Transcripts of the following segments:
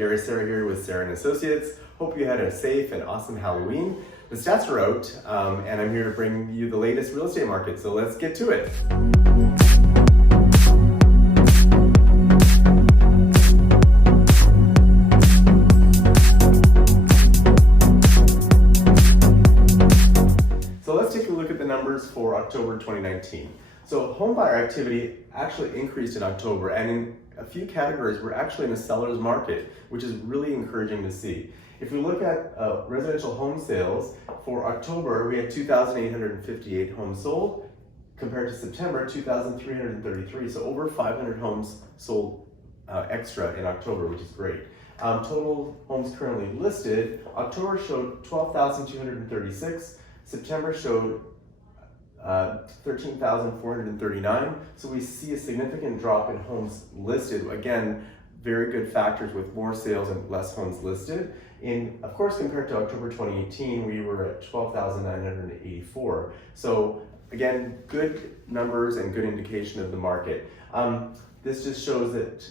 Gary Sarah here with Sarah and Associates. Hope you had a safe and awesome Halloween. The stats are out, and I'm here to bring you the latest real estate market, so let's get to it. So let's take a look at the numbers for October 2019. So homebuyer activity actually increased in October, and in a few categories we're actually in a seller's market, which is really encouraging to see. If we look at residential home sales, for October we had 2,858 homes sold, compared to September 2,333, so over 500 homes sold extra in October, which is great. Total homes currently listed, October showed 12,236, September showed 13,439, so we see a significant drop in homes listed. Again, very good factors with more sales and less homes listed. Of course, compared to October 2018, we were at 12,984. So again, good numbers and good indication of the market. This just shows that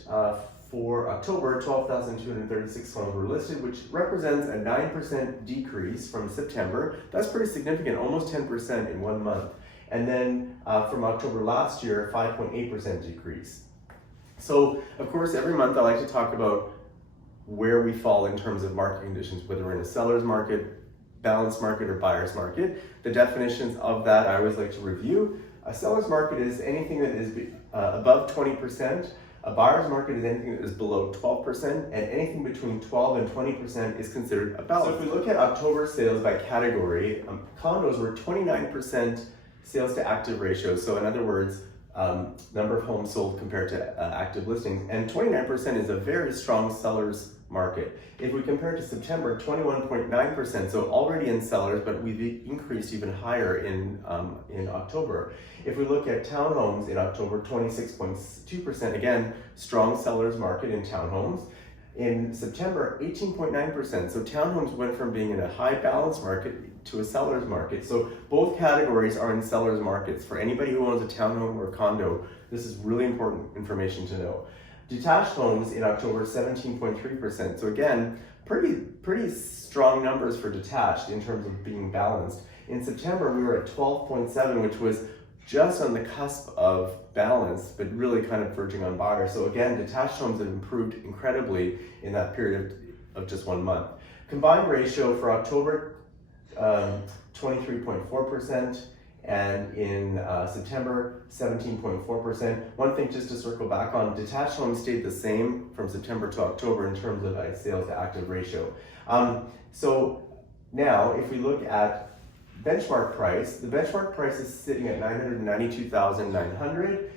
for October, 12,236 homes were listed, which represents a 9% decrease from September. That's pretty significant, almost 10% in 1 month. And then from October last year, 5.8% decrease. So of course, every month I like to talk about where we fall in terms of market conditions, whether we're in a seller's market, balanced market, or buyer's market. The definitions of that I always like to review. A seller's market is anything that is above 20%. A buyer's market is anything that is below 12%, and anything between 12 and 20% is considered a balance. So if we look at October sales by category, condos were 29% sales to active ratio. So in other words, number of homes sold compared to active listings, and 29% is a very strong seller's market. If we compare to September, 21.9%, so already in sellers, but we've increased even higher in October. If we look at townhomes in October, 26.2%, again, strong seller's market in townhomes. In September, 18.9%, so townhomes went from being in a high balance market to a seller's market. So both categories are in seller's markets. For anybody who owns a townhome or a condo, this is really important information to know. Detached homes in October, 17.3%. So again, pretty strong numbers for detached in terms of being balanced. In September, we were at 12.7, which was just on the cusp of balance, but really kind of verging on buyer. So again, detached homes have improved incredibly in that period of just 1 month. Combined ratio for October, 23.4%, and in September, 17.4%. One thing just to circle back on, detached homes stayed the same from September to October in terms of a sales to active ratio. So now, if we look at benchmark price, the benchmark price is sitting at $992,900,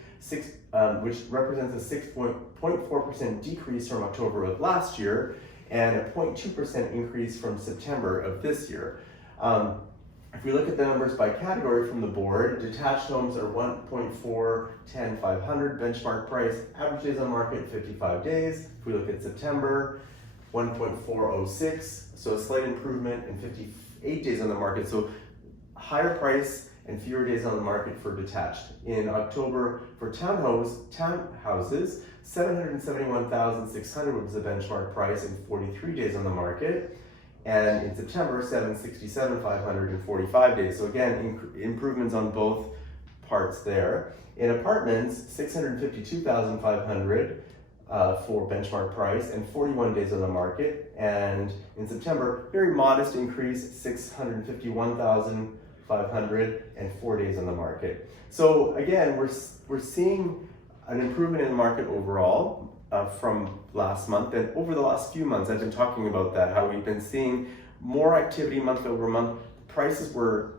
which represents a 6.4% decrease from October of last year and a 0.2% increase from September of this year. If we look at the numbers by category from the board, detached homes are 1.410,500 benchmark price, average days on market 55 days. If we look at September, 1.406, so a slight improvement, and 58 days on the market. So higher price and fewer days on the market for detached. In October, for townhouses, 771,600 was the benchmark price and 43 days on the market. And in September, 767,500 and 45 days. So again, improvements on both parts there. In apartments, 652,500 for benchmark price and 41 days on the market. And in September, very modest increase, 651,500 and 4 days on the market. So again, we're seeing an improvement in the market overall from last month, and over the last few months I've been talking about that, how we've been seeing more activity month over month. Prices were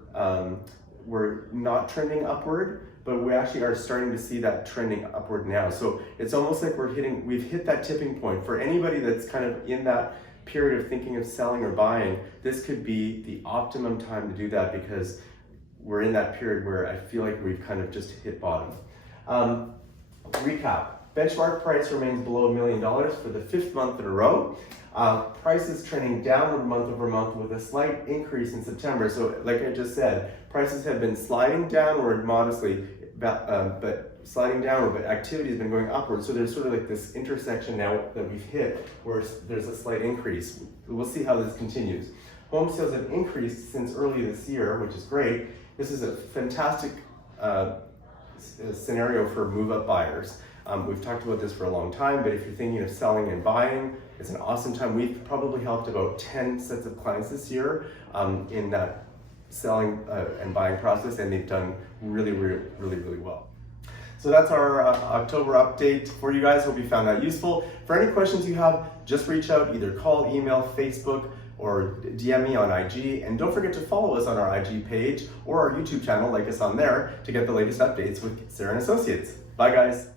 not trending upward, but we actually are starting to see that trending upward now. So it's almost like we've hit that tipping point. For anybody that's kind of in that period of thinking of selling or buying, this could be the optimum time to do that, because we're in that period where I feel like we've kind of just hit bottom. Recap. Benchmark price remains below $1 million for the 5th month in a row. Prices trending downward month over month with a slight increase in September. So like I just said, prices have been sliding downward modestly, but sliding downward, but activity has been going upward. So there's sort of like this intersection now that we've hit where there's a slight increase. We'll see how this continues. Home sales have increased since early this year, which is great. This is a fantastic scenario for move-up buyers. We've talked about this for a long time, but if you're thinking of selling and buying, it's an awesome time. We've probably helped about 10 sets of clients this year in that selling and buying process, and they've done really well. So that's our October update for you guys. Hope you found that useful. For any questions you have, just reach out, either call, email, Facebook, or DM me on IG. And don't forget to follow us on our IG page or our YouTube channel, like us on there, to get the latest updates with Sarah & Associates. Bye guys.